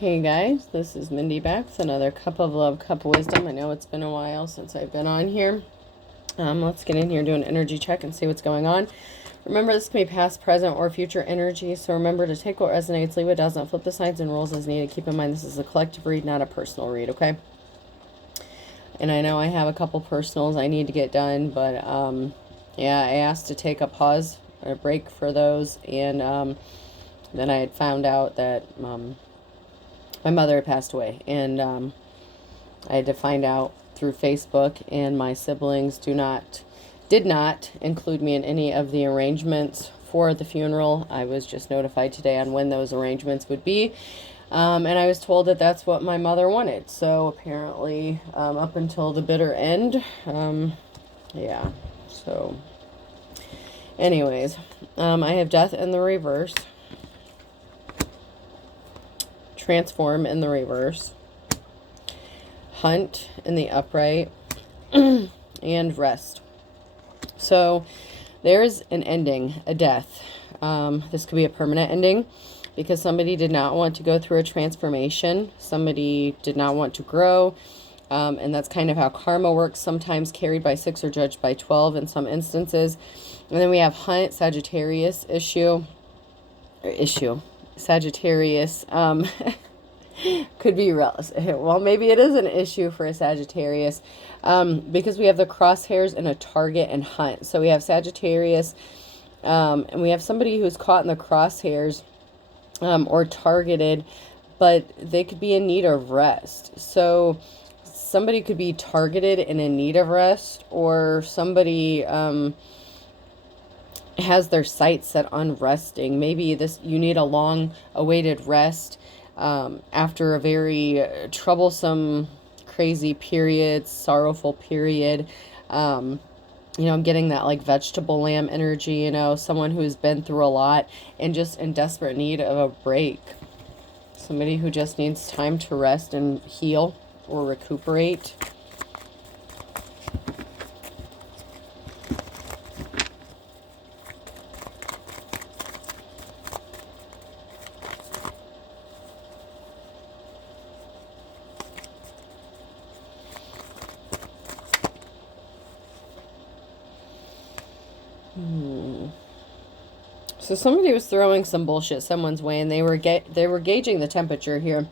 Hey guys, this is Mindy back with another cup of love, cup of wisdom. I know it's been a while since I've been on here. Let's get in here, do an energy check and see what's going on. Remember, this can be past, present, or future energy. So remember to take what resonates, leave what doesn't, flip the signs and rules as needed. Keep in mind this is a collective read, not a personal read, okay? And I know I have a couple personals I need to get done, but yeah, I asked to take a pause, a break for those, and then I had found out that my mother had passed away, and I had to find out through Facebook, and my siblings did not include me in any of the arrangements for the funeral. I was just notified today on when those arrangements would be, and I was told that that's what my mother wanted. So apparently, up until the bitter end, yeah. So, anyways, I have death in the reverse. Transform in the reverse, hunt in the upright, and rest. So there's an ending, a death. This could be a permanent ending because somebody did not want to go through a transformation. Somebody did not want to grow. And that's kind of how karma works, sometimes carried by 6 or judged by 12 in some instances. And then we have hunt, Sagittarius Sagittarius could be well, maybe it is an issue for a Sagittarius, because we have the crosshairs and a target and hunt. So we have Sagittarius, and we have somebody who's caught in the crosshairs, or targeted, but they could be in need of rest. So somebody could be targeted and in need of rest, or somebody has their sights set on resting. Maybe you need a long awaited rest after a very troublesome, crazy period, sorrowful period. I'm getting that like vegetable lamb energy, someone who's been through a lot and just in desperate need of a break. Somebody who just needs time to rest and heal or recuperate. So somebody was throwing some bullshit someone's way, and they were gauging the temperature here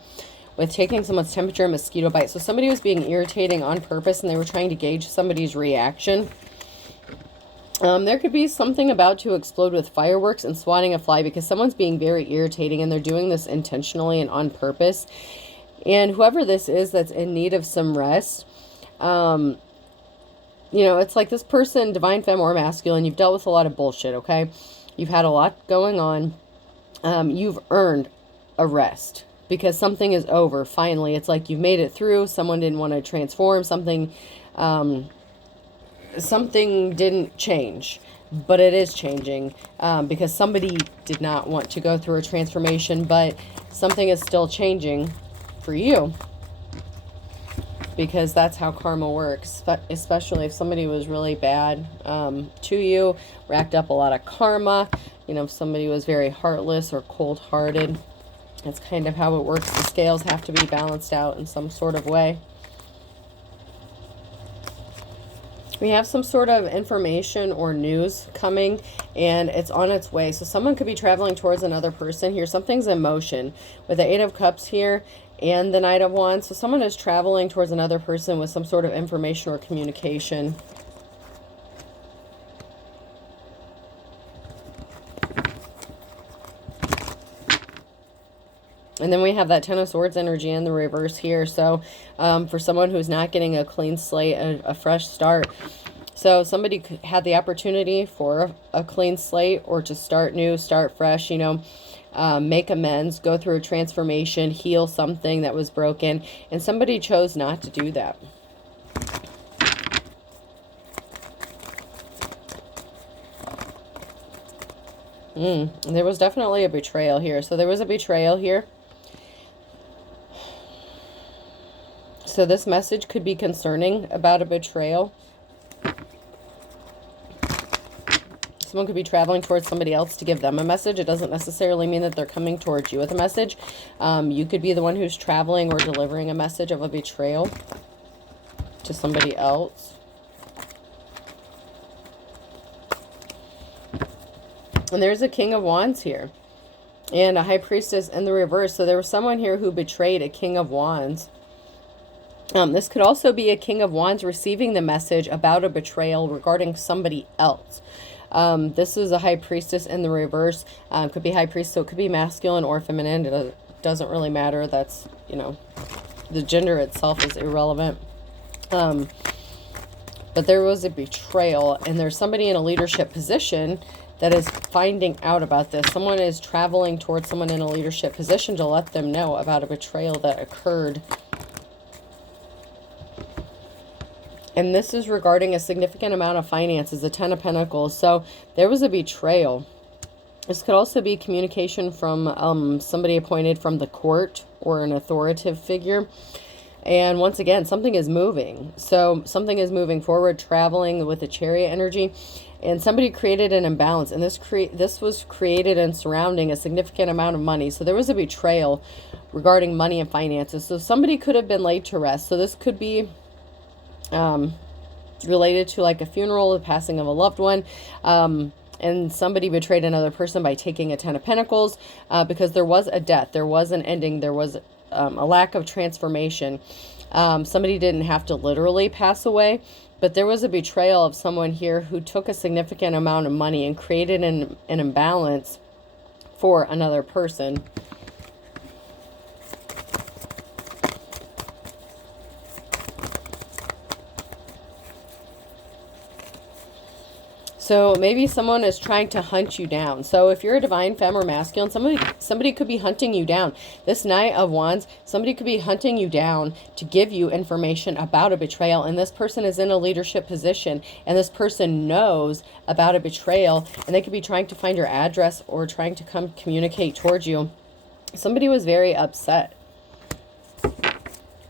with taking someone's temperature and mosquito bite. So somebody was being irritating on purpose, and they were trying to gauge somebody's reaction. There could be something about to explode with fireworks and swatting a fly because someone's being very irritating, and they're doing this intentionally and on purpose. And whoever this is that's in need of some rest, it's like this person, divine femme or masculine, you've dealt with a lot of bullshit, okay? You've had a lot going on. You've earned a rest because something is over. Finally, it's like you've made it through. Someone didn't want to transform. Something didn't change, but it is changing because somebody did not want to go through a transformation, but something is still changing for you. Because that's how karma works, especially if somebody was really bad to you, racked up a lot of karma. If somebody was very heartless or cold-hearted, that's kind of how it works. The scales have to be balanced out in some sort of way. We have some sort of information or news coming, and it's on its way. So someone could be traveling towards another person here. Something's in motion with the 8 of Cups here and the Knight of Wands. So someone is traveling towards another person with some sort of information or communication. And then we have that 10 of Swords energy in the reverse here. So for someone who's not getting a clean slate, a fresh start. So somebody had the opportunity for a clean slate or to start new, start fresh, make amends, go through a transformation, heal something that was broken. And somebody chose not to do that. There was definitely a betrayal here. So there was a betrayal here. So this message could be concerning about a betrayal. Someone could be traveling towards somebody else to give them a message. It doesn't necessarily mean that they're coming towards you with a message. You could be the one who's traveling or delivering a message of a betrayal to somebody else. And there's a King of Wands here. And a High Priestess in the reverse. So there was someone here who betrayed a King of Wands. This could also be a King of Wands receiving the message about a betrayal regarding somebody else. This is a High Priestess in the reverse. Could be High Priest, so it could be masculine or feminine. It doesn't really matter. That's, you know, the gender itself is irrelevant. But there was a betrayal, and there's somebody in a leadership position that is finding out about this. Someone is traveling towards someone in a leadership position to let them know about a betrayal that occurred. And this is regarding a significant amount of finances, the Ten of Pentacles. So there was a betrayal. This could also be communication from somebody appointed from the court or an authoritative figure. And once again, something is moving. So something is moving forward, traveling with the Chariot energy. And somebody created an imbalance. And this was created and surrounding a significant amount of money. So there was a betrayal regarding money and finances. So somebody could have been laid to rest. So this could be related to like a funeral, the passing of a loved one, and somebody betrayed another person by taking a Ten of Pentacles, because there was a death, there was an ending, there was a lack of transformation. Somebody didn't have to literally pass away, but there was a betrayal of someone here who took a significant amount of money and created an imbalance for another person. So maybe someone is trying to hunt you down. So if you're a divine femme or masculine, somebody could be hunting you down. This Knight of Wands, somebody could be hunting you down to give you information about a betrayal. And this person is in a leadership position, and this person knows about a betrayal, and they could be trying to find your address or trying to come communicate towards you. Somebody was very upset.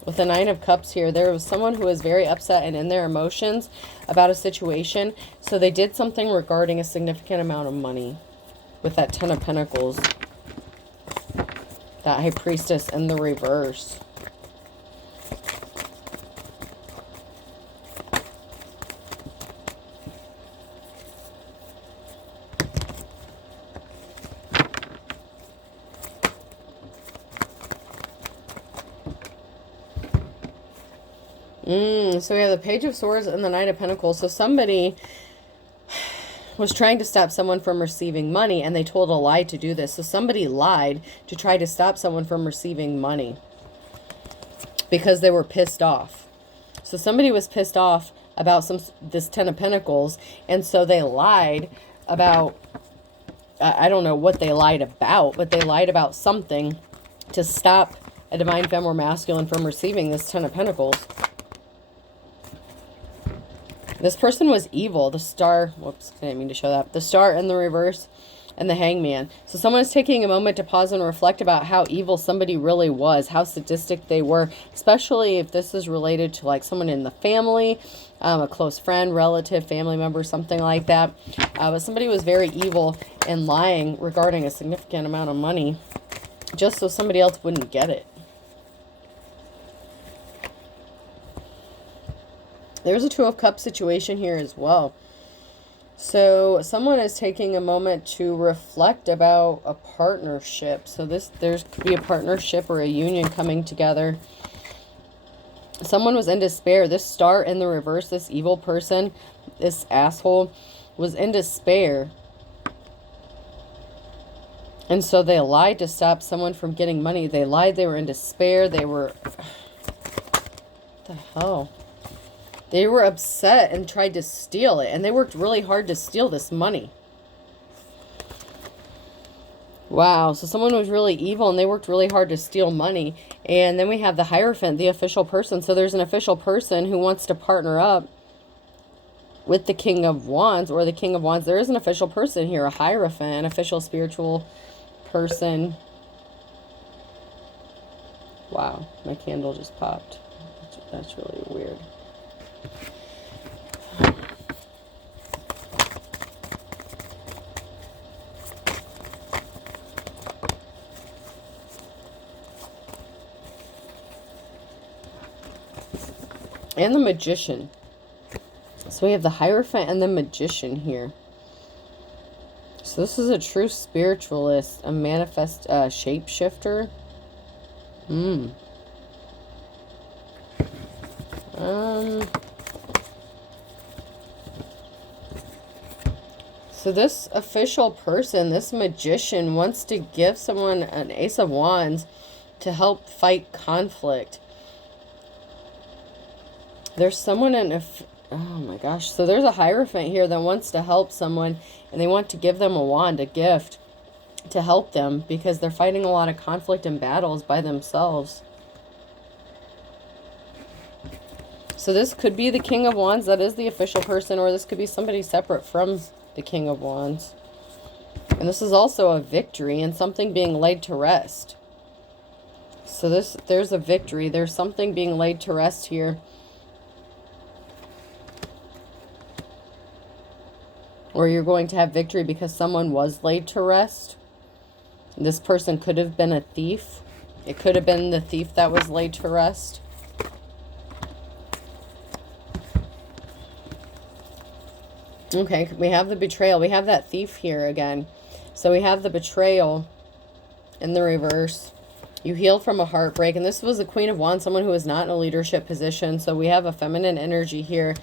With the Nine of Cups here, there was someone who was very upset and in their emotions about a situation. So they did something regarding a significant amount of money with that Ten of Pentacles. That High Priestess in the reverse. So we have the Page of Swords and the Knight of Pentacles. So somebody was trying to stop someone from receiving money, and they told a lie to do this. So somebody lied to try to stop someone from receiving money because they were pissed off. So somebody was pissed off about this Ten of Pentacles, and so they lied about, I don't know what they lied about, but they lied about something to stop a divine femme or masculine from receiving this Ten of Pentacles. This person was evil. The Star, whoops, I didn't mean to show that. The Star in the reverse and the Hangman. So someone is taking a moment to pause and reflect about how evil somebody really was, how sadistic they were, especially if this is related to like someone in the family, a close friend, relative, family member, something like that. But somebody was very evil and lying regarding a significant amount of money just so somebody else wouldn't get it. There's a Two of Cups situation here as well. So someone is taking a moment to reflect about a partnership. So there could be a partnership or a union coming together. Someone was in despair. This Star in the reverse, this evil person, this asshole, was in despair. And so they lied to stop someone from getting money. They lied they were in despair. They were... What the hell? They were upset and tried to steal it. And they worked really hard to steal this money. Wow. So someone was really evil and they worked really hard to steal money. And then we have the Hierophant, the official person. So there's an official person who wants to partner up with the King of Wands or the King of Wands. There is an official person here, a Hierophant, an official spiritual person. Wow. My candle just popped. That's really weird. And the Magician. So we have the Hierophant and the Magician here. So this is a true spiritualist, a manifest shapeshifter. So this official person, this magician, wants to give someone an Ace of Wands to help fight conflict. There's someone oh my gosh. So there's a Hierophant here that wants to help someone, and they want to give them a wand, a gift, to help them because they're fighting a lot of conflict and battles by themselves. So this could be the King of Wands, that is the official person, or this could be somebody separate from the King of Wands. And this is also a victory and something being laid to rest. So there's a victory. There's something being laid to rest here. Or you're going to have victory because someone was laid to rest. This person could have been a thief. It could have been the thief that was laid to rest. Okay, we have the betrayal. We have that thief here again. So we have the betrayal in the reverse. You healed from a heartbreak. And this was the Queen of Wands, someone who was not in a leadership position. So we have a feminine energy here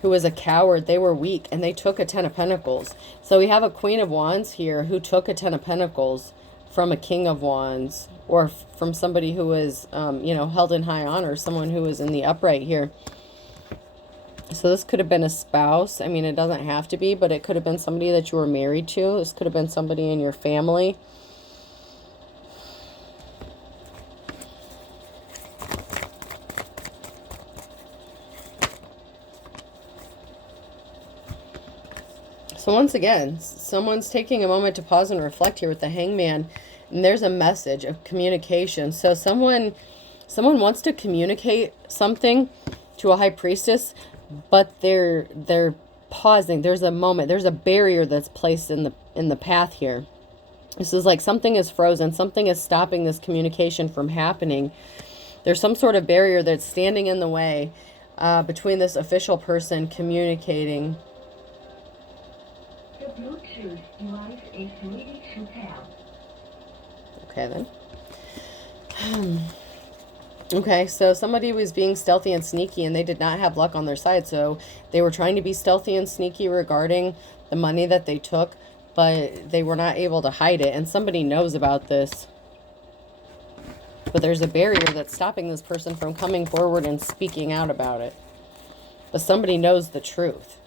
who was a coward. They were weak and they took a 10 of Pentacles. So we have a Queen of Wands here who took a 10 of Pentacles from a King of Wands, or from somebody who was, you know, held in high honor, someone who was in the upright here. So this could have been a spouse. I mean, it doesn't have to be, but it could have been somebody that you were married to. This could have been somebody in your family. So once again, someone's taking a moment to pause and reflect here with the Hangman. And there's a message of communication. So someone wants to communicate something to a High Priestess, but they're pausing. There's a moment, there's a barrier that's placed in the path here. This is like something is frozen, something is stopping this communication from happening. There's some sort of barrier that's standing in the way between this official person communicating. The Bluetooth device is ready to pair. Okay then. Okay, so somebody was being stealthy and sneaky and they did not have luck on their side. So they were trying to be stealthy and sneaky regarding the money that they took, but they were not able to hide it. And somebody knows about this. But there's a barrier that's stopping this person from coming forward and speaking out about it. But somebody knows the truth.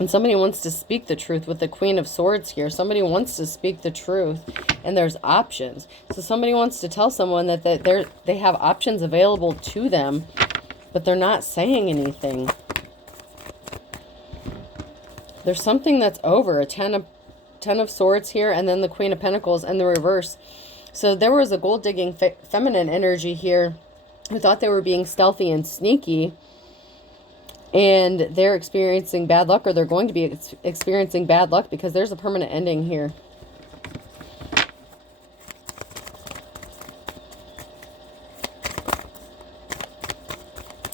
And somebody wants to speak the truth with the Queen of Swords here. Somebody wants to speak the truth, and there's options. So somebody wants to tell someone that they have options available to them, but they're not saying anything. There's something that's over. A 10 of Swords here, and then the Queen of Pentacles and the reverse. So there was a gold-digging feminine energy here who thought they were being stealthy and sneaky, and they're experiencing bad luck, or they're going to be experiencing bad luck because there's a permanent ending here.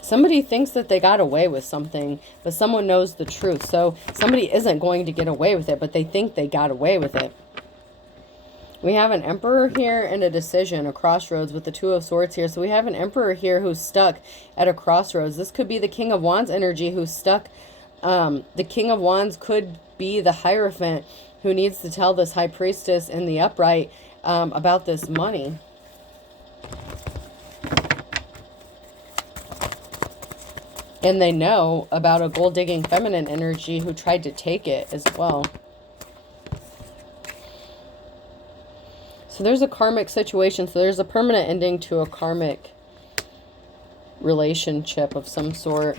Somebody thinks that they got away with something, but someone knows the truth. So somebody isn't going to get away with it, but they think they got away with it. We have an Emperor here and a decision, a crossroads with the Two of Swords here. So we have an Emperor here who's stuck at a crossroads. This could be the King of Wands energy who's stuck. The King of Wands could be the Hierophant who needs to tell this High Priestess in the upright about this money. And they know about a gold-digging feminine energy who tried to take it as well. So there's a karmic situation. So there's a permanent ending to a karmic relationship of some sort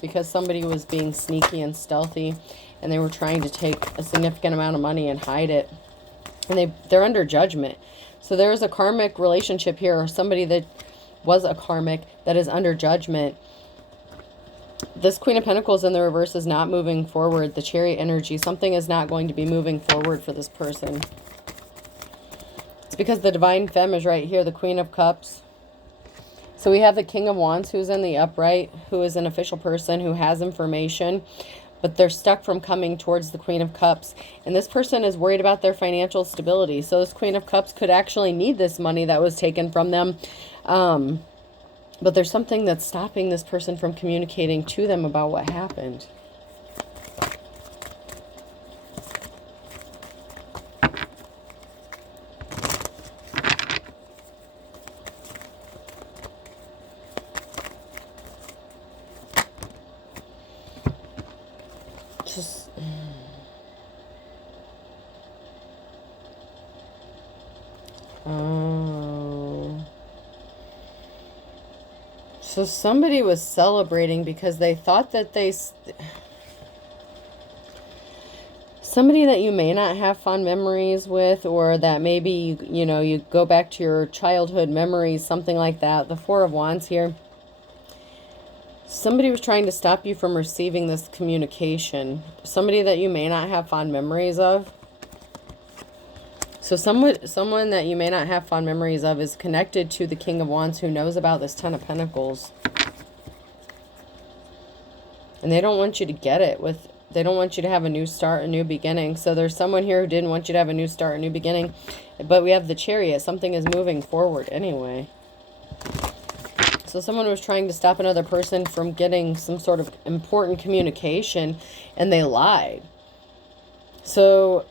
because somebody was being sneaky and stealthy and they were trying to take a significant amount of money and hide it. And they're under judgment. So there's a karmic relationship here, or somebody that was a karmic that is under judgment. This Queen of Pentacles in the reverse is not moving forward. The Chariot energy, something is not going to be moving forward for this person. It's because the Divine Femme is right here, the Queen of Cups. So we have the King of Wands who's in the upright, who is an official person who has information, but they're stuck from coming towards the Queen of Cups. And this person is worried about their financial stability. So this Queen of Cups could actually need this money that was taken from them. But there's something that's stopping this person from communicating to them about what happened. Just... Oh. So somebody was celebrating because they thought that somebody that you may not have fond memories with, or that maybe, you know, you go back to your childhood memories, something like that. The Four of Wands here. Somebody was trying to stop you from receiving this communication. Somebody that you may not have fond memories of. So someone that you may not have fond memories of is connected to the King of Wands who knows about this Ten of Pentacles. And they don't want you to get it. They don't want you to have a new start, a new beginning. So there's someone here who didn't want you to have a new start, a new beginning. But we have the Chariot. Something is moving forward anyway. So someone was trying to stop another person from getting some sort of important communication, and they lied. So,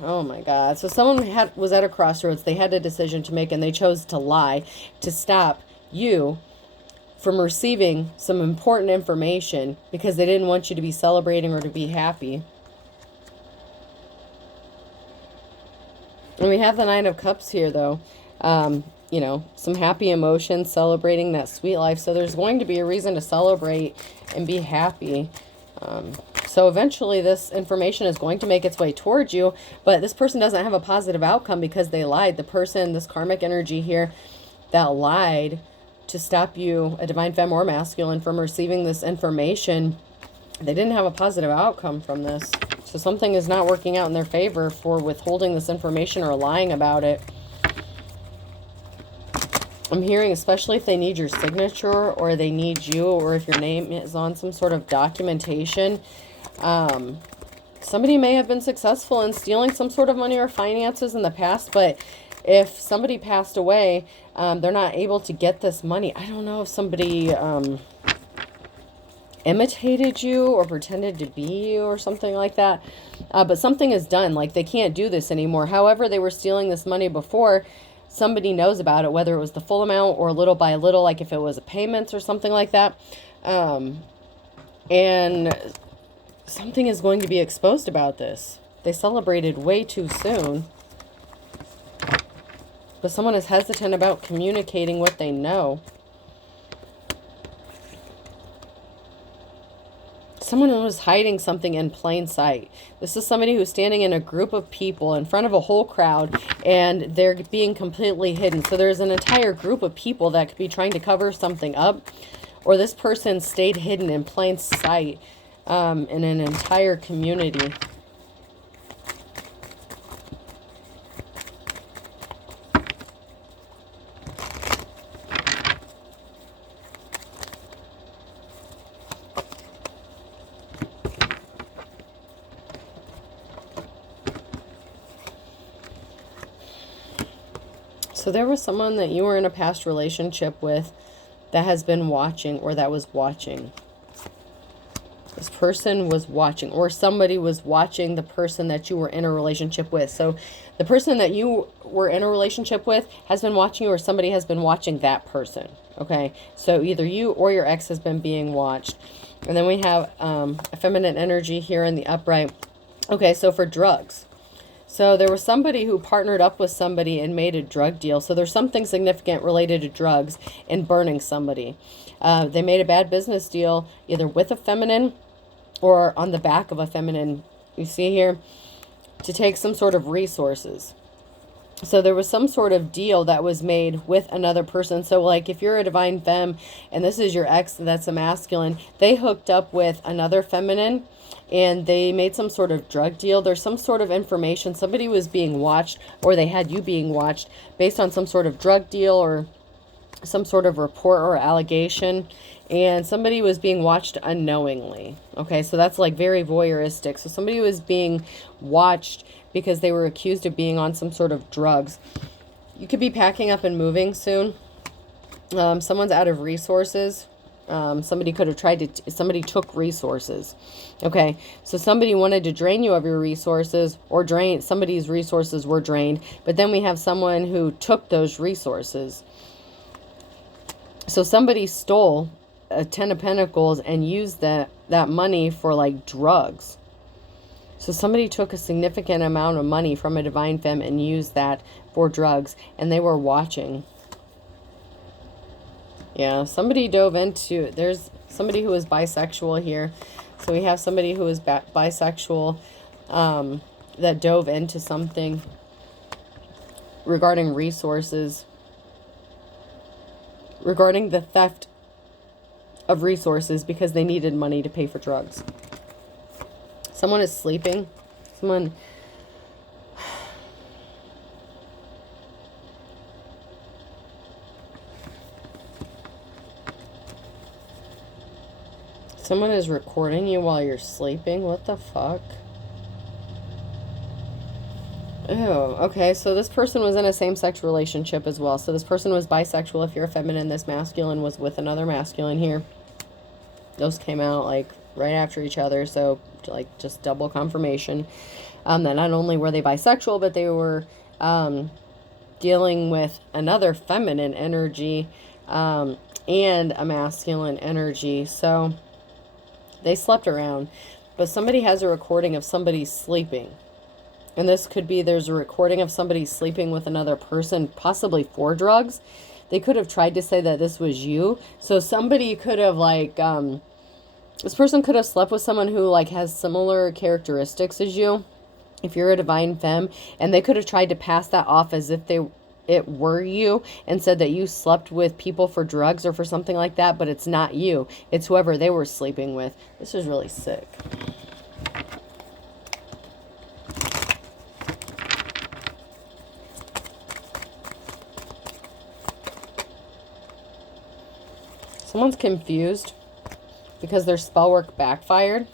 oh my God. So someone was at a crossroads. They had a decision to make, and they chose to lie to stop you from receiving some important information because they didn't want you to be celebrating or to be happy. And we have the Nine of Cups here, though. You know, some happy emotions, celebrating that sweet life. So there's going to be a reason to celebrate and be happy. So eventually this information is going to make its way towards you, but this person doesn't have a positive outcome because they lied. The person, this karmic energy here that lied to stop you, a divine femme or masculine, from receiving this information, they didn't have a positive outcome from this. So something is not working out in their favor for withholding this information or lying about it. I'm hearing, especially if they need your signature or they need you, or if your name is on some sort of documentation. Somebody may have been successful in stealing some sort of money or finances in the past, but if somebody passed away, they're not able to get this money. I don't know if somebody imitated you or pretended to be you or something like that. But something is done. Like, they can't do this anymore. However, they were stealing this money before. Somebody knows about it, whether it was the full amount or little by little, like if it was a payments or something like that. And something is going to be exposed about this. They celebrated way too soon. But someone is hesitant about communicating what they know. Someone was hiding something in plain sight. This is somebody who's standing in a group of people in front of a whole crowd, and they're being completely hidden. So there's an entire group of people that could be trying to cover something up, or this person stayed hidden in plain sight in an entire community. So there was someone that you were in a past relationship with that has been watching, or that was watching. This person was watching, or somebody was watching the person that you were in a relationship with. So the person that you were in a relationship with has been watching you, or somebody has been watching that person. Okay, so either you or your ex has been being watched. And then we have a feminine energy here in the upright. Okay, so for drugs. So there was somebody who partnered up with somebody and made a drug deal. So there's something significant related to drugs and burning somebody. They made a bad business deal either with a feminine or on the back of a feminine, you see here, to take some sort of resources. So there was some sort of deal that was made with another person. So like if you're a divine femme and this is your ex that's a masculine, they hooked up with another feminine and they made some sort of drug deal. There's some sort of information. Somebody was being watched, or they had you being watched based on some sort of drug deal or some sort of report or allegation, and somebody was being watched unknowingly. Okay, so that's like very voyeuristic. So somebody was being watched because they were accused of being on some sort of drugs. You could be packing up and moving soon. Someone's out of resources. Somebody could have tried to, somebody took resources. Okay, so somebody wanted to drain you of your resources, or drain, somebody's resources were drained, but then we have someone who took those resources. So somebody stole a 10 of Pentacles and used that money for like drugs. So somebody took a significant amount of money from a divine femme and used that for drugs, and they were watching. Yeah, somebody dove into, there's somebody who is bisexual here. So we have somebody who is bisexual that dove into something regarding resources, regarding the theft of resources because they needed money to pay for drugs. Someone is sleeping. Someone... Someone is recording you while you're sleeping. What the fuck? Oh, okay. So this person was in a same-sex relationship as well. So this person was bisexual. If you're a feminine, this masculine was with another masculine here. Those came out like right after each other. So like just double confirmation that not only were they bisexual, but they were dealing with another feminine energy and a masculine energy. So they slept around. But somebody has a recording of somebody sleeping. And this could be, there's a recording of somebody sleeping with another person, possibly for drugs. They could have tried to say that this was you. So somebody could have like, this person could have slept with someone who like has similar characteristics as you, if you're a divine femme. And they could have tried to pass that off as if it were you, and said that you slept with people for drugs or for something like that. But it's not you. It's whoever they were sleeping with. This is really sick. Someone's confused because their spell work backfired.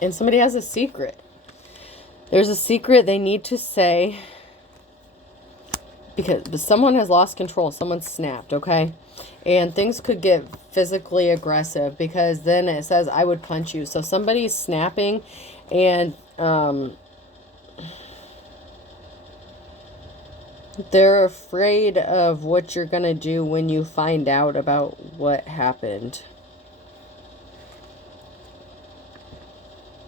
And somebody has a secret. There's a secret they need to say because someone has lost control. Someone snapped, okay? And things could get physically aggressive because then it says, I would punch you. So somebody's snapping and they're afraid of what you're going to do when you find out about what happened.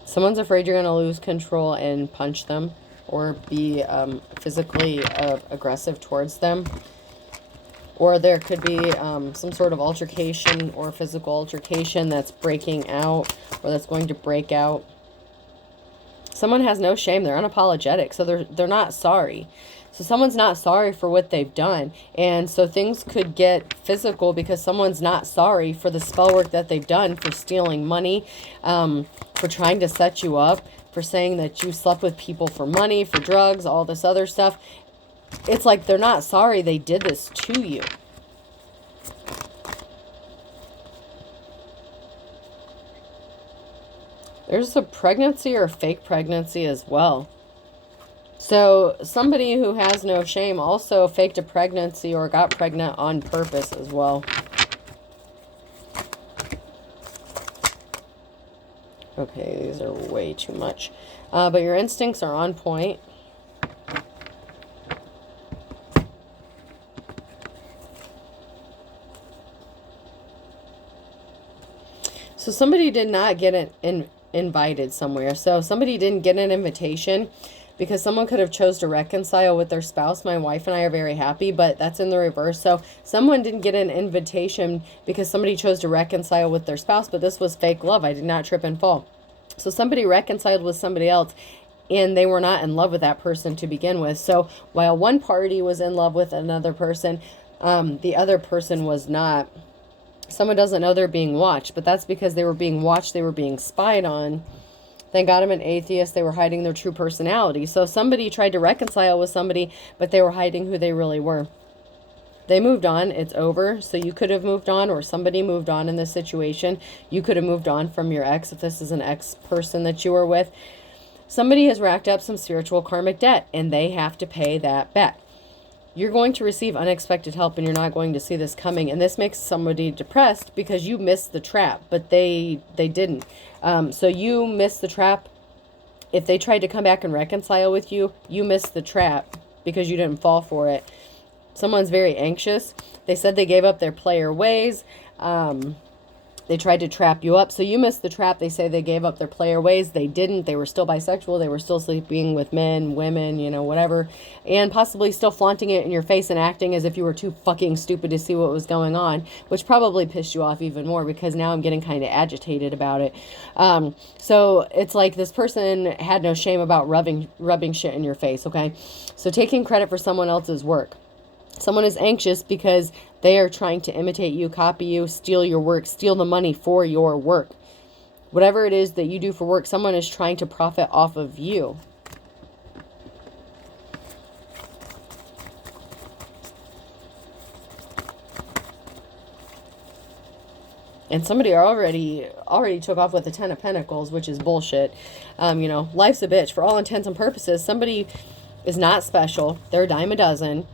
Someone's afraid you're going to lose control and punch them or be physically aggressive towards them. Or there could be some sort of altercation or physical altercation that's breaking out or that's going to break out. Someone has no shame. They're unapologetic. So they're not sorry. So someone's not sorry for what they've done. And so things could get physical because someone's not sorry for the spell work that they've done, for stealing money, for trying to set you up, for saying that you slept with people for money, for drugs, all this other stuff. It's like they're not sorry they did this to you. There's a pregnancy or a fake pregnancy as well. So somebody who has no shame also faked a pregnancy or got pregnant on purpose as well. Okay, these are way too much. But your instincts are on point. So somebody did not get invited somewhere. So somebody didn't get an invitation because someone could have chose to reconcile with their spouse. My wife and I are very happy, but that's in the reverse. So someone didn't get an invitation because somebody chose to reconcile with their spouse, but this was fake love. I did not trip and fall. So somebody reconciled with somebody else, and they were not in love with that person to begin with. So while one party was in love with another person, the other person was not. Someone doesn't know they're being watched, but that's because they were being watched. They were being spied on. Thank God I'm an atheist. They were hiding their true personality. So somebody tried to reconcile with somebody, but they were hiding who they really were. They moved on. It's over. So you could have moved on, or somebody moved on in this situation. You could have moved on from your ex if this is an ex person that you were with. Somebody has racked up some spiritual karmic debt, and they have to pay that back. You're going to receive unexpected help, and you're not going to see this coming. And this makes somebody depressed because you missed the trap, but they didn't. So you missed the trap. If they tried to come back and reconcile with you, you missed the trap because you didn't fall for it. Someone's very anxious. They said they gave up their player ways. They tried to trap you up. So you missed the trap. They say they gave up their player ways. They didn't. They were still bisexual. They were still sleeping with men, women, you know, whatever. And possibly still flaunting it in your face and acting as if you were too fucking stupid to see what was going on, which probably pissed you off even more because now I'm getting kind of agitated about it. So it's like this person had no shame about rubbing shit in your face, okay? So taking credit for someone else's work. Someone is anxious because they are trying to imitate you, copy you, steal your work, steal the money for your work. Whatever it is that you do for work, someone is trying to profit off of you. And somebody already took off with the 10 of Pentacles, which is bullshit. You know, life's a bitch. For all intents and purposes, somebody is not special. They're a dime a dozen.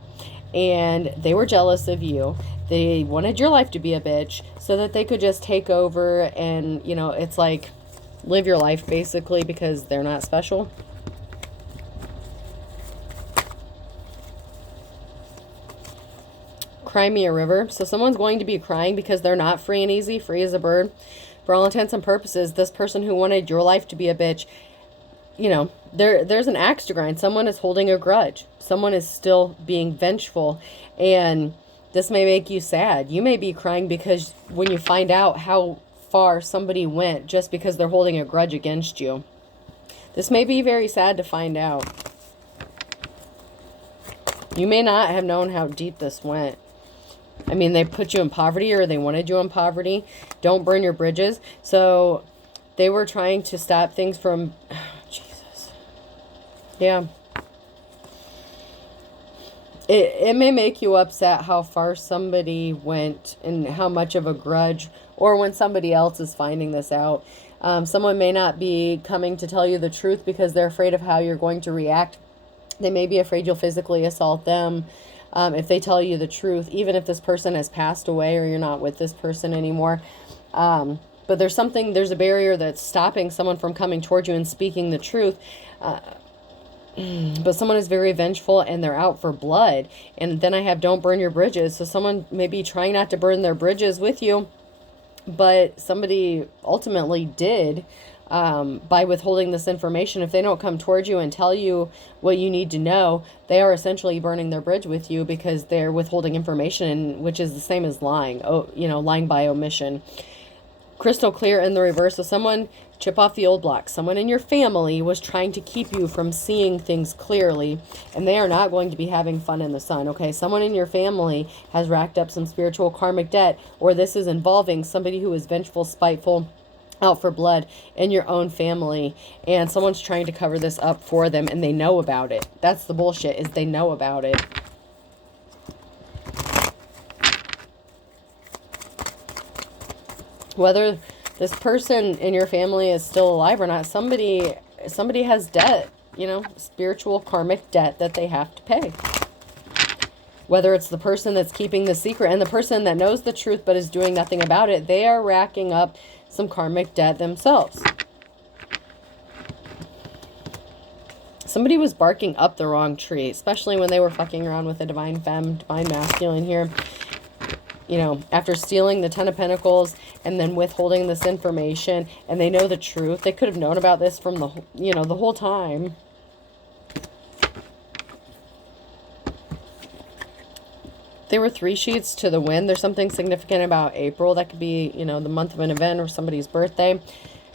And they were jealous of you. They wanted your life to be a bitch so that they could just take over and, you know, it's like live your life basically because they're not special. Cry me a river. So someone's going to be crying because they're not free and easy, free as a bird. For all intents and purposes, this person who wanted your life to be a bitch, you know, there's an axe to grind. Someone is holding a grudge. Someone is still being vengeful. And this may make you sad. You may be crying because when you find out how far somebody went just because they're holding a grudge against you. This may be very sad to find out. You may not have known how deep this went. I mean, they put you in poverty or they wanted you in poverty. Don't burn your bridges. So they were trying to stop things from... Jesus. Yeah. It may make you upset how far somebody went and how much of a grudge, or when somebody else is finding this out. Someone may not be coming to tell you the truth because they're afraid of how you're going to react. They may be afraid you'll physically assault them if they tell you the truth, even if this person has passed away or you're not with this person anymore. But there's a barrier that's stopping someone from coming towards you and speaking the truth. But someone is very vengeful and they're out for blood. And then I have don't burn your bridges. So someone may be trying not to burn their bridges with you, but somebody ultimately did by withholding this information. If they don't come towards you and tell you what you need to know, they are essentially burning their bridge with you because they're withholding information, which is the same as lying. Oh, you know, lying by omission. Crystal clear in the reverse. So someone, chip off the old block. Someone in your family was trying to keep you from seeing things clearly, and they are not going to be having fun in the sun, okay? Someone in your family has racked up some spiritual karmic debt, or this is involving somebody who is vengeful, spiteful, out for blood in your own family, and someone's trying to cover this up for them, and they know about it. That's the bullshit, is they know about it. Whether this person in your family is still alive or not, somebody has debt, you know, spiritual karmic debt that they have to pay. Whether it's the person that's keeping the secret and the person that knows the truth but is doing nothing about it, they are racking up some karmic debt themselves. Somebody was barking up the wrong tree, especially when they were fucking around with a divine femme, divine masculine here. You know, after stealing the 10 of Pentacles and then withholding this information, and they know the truth. They could have known about this from the whole time. There were 3 sheets to the wind. There's something significant about April. That could be, you know, the month of an event or somebody's birthday.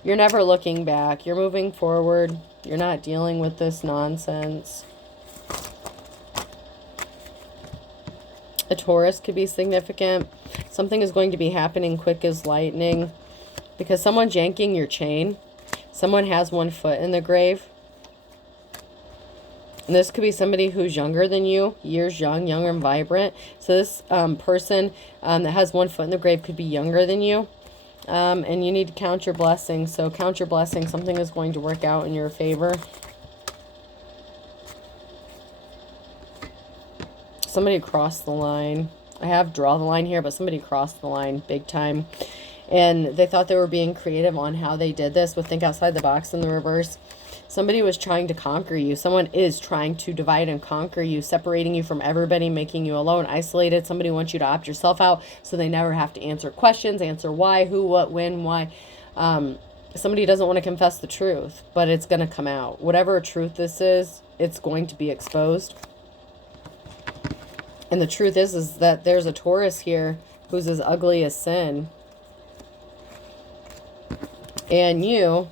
You're never looking back. You're moving forward. You're not dealing with this nonsense. A Taurus could be significant. Something is going to be happening quick as lightning because someone's yanking your chain. Someone has 1 foot in the grave. And this could be somebody who's younger than you, years young and vibrant. So this person that has 1 foot in the grave could be younger than you. And you need to count your blessings. So count your blessings. Something is going to work out in your favor. Somebody crossed the line. I have draw the line here, but somebody crossed the line big time. And they thought they were being creative on how they did this with think outside the box in the reverse. Somebody was trying to conquer you. Someone is trying to divide and conquer you, separating you from everybody, making you alone, isolated. Somebody wants you to opt yourself out so they never have to answer questions, answer why, who, what, when, why. Somebody doesn't want to confess the truth, but it's going to come out. Whatever truth this is, it's going to be exposed. And the truth is that there's a Taurus here who's as ugly as sin. And you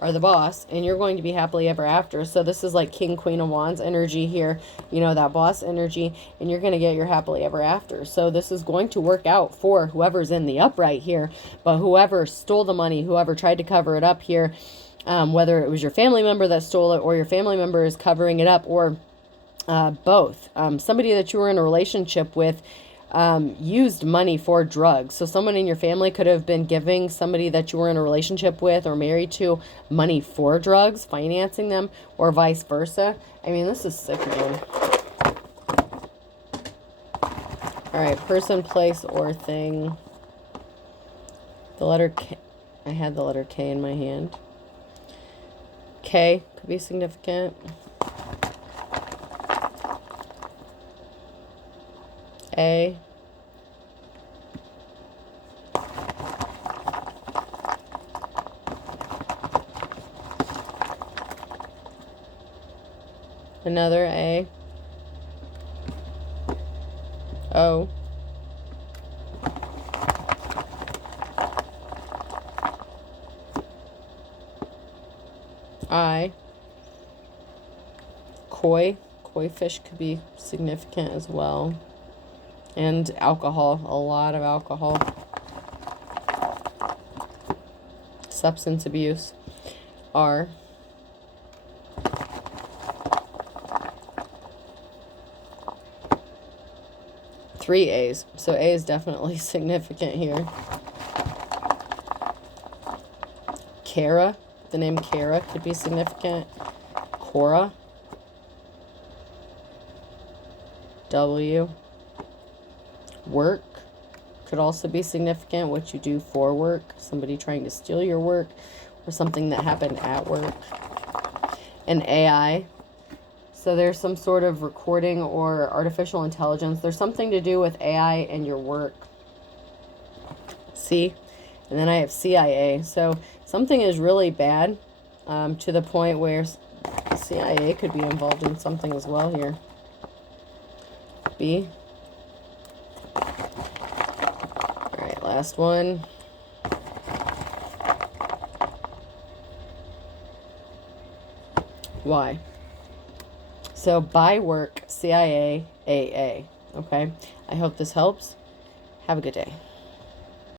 are the boss, and you're going to be happily ever after. So this is like King, Queen of Wands energy here. You know, that boss energy. And you're going to get your happily ever after. So this is going to work out for whoever's in the upright here. But whoever stole the money, whoever tried to cover it up here, whether it was your family member that stole it or your family member is covering it up, or both. Somebody that you were in a relationship with used money for drugs. So someone in your family could have been giving somebody that you were in a relationship with or married to money for drugs, financing them, or vice versa. I mean, this is sickening. All right, person, place, or thing. The letter K. I had the letter K in my hand. K could be significant. A. Another A. O. I. Koi. Koi fish could be significant as well. And alcohol, a lot of alcohol. Substance abuse. R. Three A's. So A is definitely significant here. Kara. The name Kara could be significant. Cora. W. Work could also be significant. What you do for work. Somebody trying to steal your work, or something that happened at work. And AI. So there's some sort of recording or artificial intelligence. There's something to do with AI and your work. C. And then I have CIA. So something is really bad to the point where CIA could be involved in something as well here. B. Last one. Y. So by work, CIA, AA. Okay. I hope this helps. Have a good day.